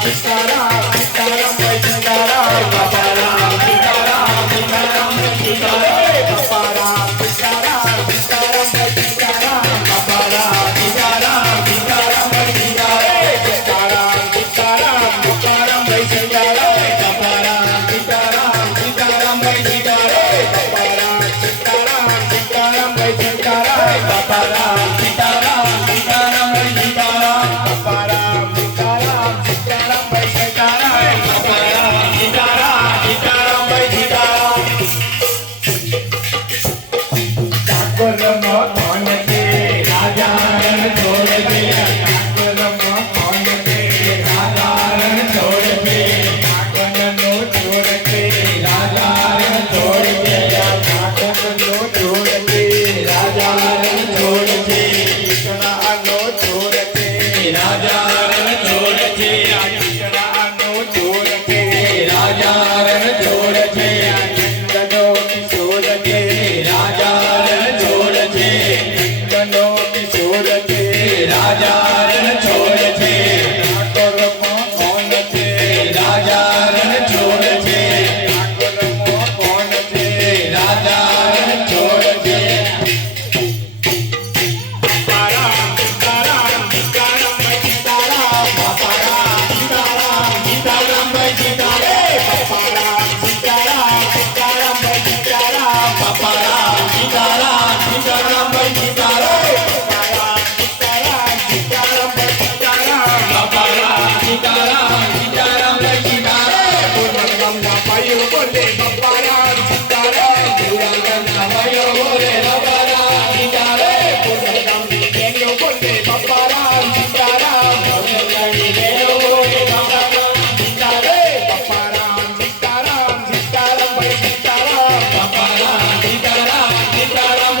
Para, para, para.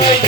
Hallelujah.